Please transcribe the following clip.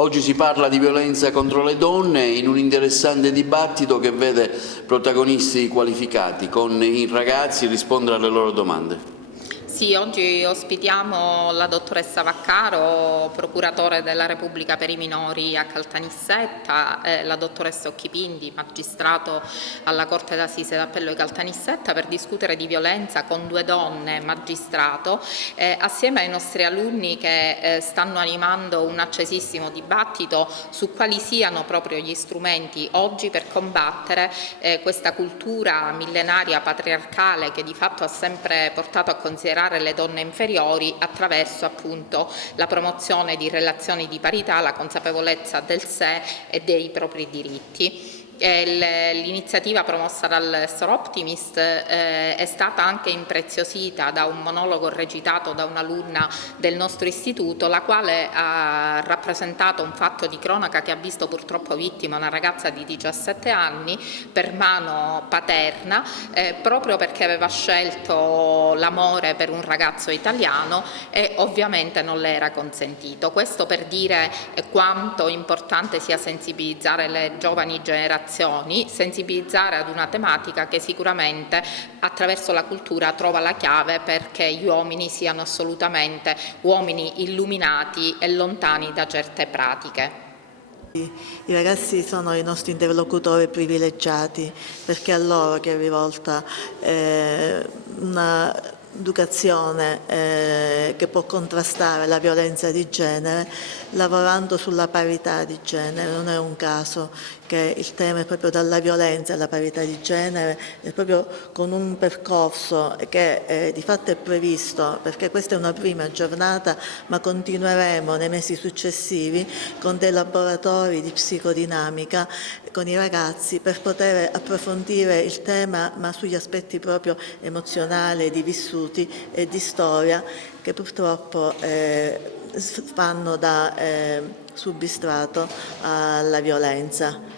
Oggi si parla di violenza contro le donne in un interessante dibattito che vede protagonisti qualificati, con i ragazzi rispondere alle loro domande. Sì, oggi ospitiamo la dottoressa Vaccaro, procuratore della Repubblica per i minori a Caltanissetta, e la dottoressa Occhipindi, magistrato alla Corte d'Assise d'Appello di Caltanissetta, per discutere di violenza con due donne magistrato, assieme ai nostri alunni che stanno animando un accesissimo dibattito su quali siano proprio gli strumenti oggi per combattere questa cultura millenaria patriarcale che di fatto ha sempre portato a considerare le donne inferiori attraverso appunto la promozione di relazioni di parità, la consapevolezza del sé e dei propri diritti. L'iniziativa promossa dal Sor Optimist è stata anche impreziosita da un monologo recitato da un'alunna del nostro istituto, la quale ha rappresentato un fatto di cronaca che ha visto purtroppo vittima una ragazza di 17 anni per mano paterna, proprio perché aveva scelto l'amore per un ragazzo italiano e ovviamente non le era consentito. Questo per dire quanto importante sia sensibilizzare le giovani generazioni, sensibilizzare ad una tematica che sicuramente attraverso la cultura trova la chiave perché gli uomini siano assolutamente uomini illuminati e lontani da certe pratiche. I ragazzi sono i nostri interlocutori privilegiati perché a loro che è rivolta una educazione che può contrastare la violenza di genere lavorando sulla parità di genere. Non è un caso che il tema è proprio dalla violenza alla parità di genere, è proprio con un percorso che di fatto è previsto, perché questa è una prima giornata, ma continueremo nei mesi successivi con dei laboratori di psicodinamica con i ragazzi per poter approfondire il tema, ma sugli aspetti proprio emozionali, di vissuti e di storia che purtroppo fanno da subistrato alla violenza.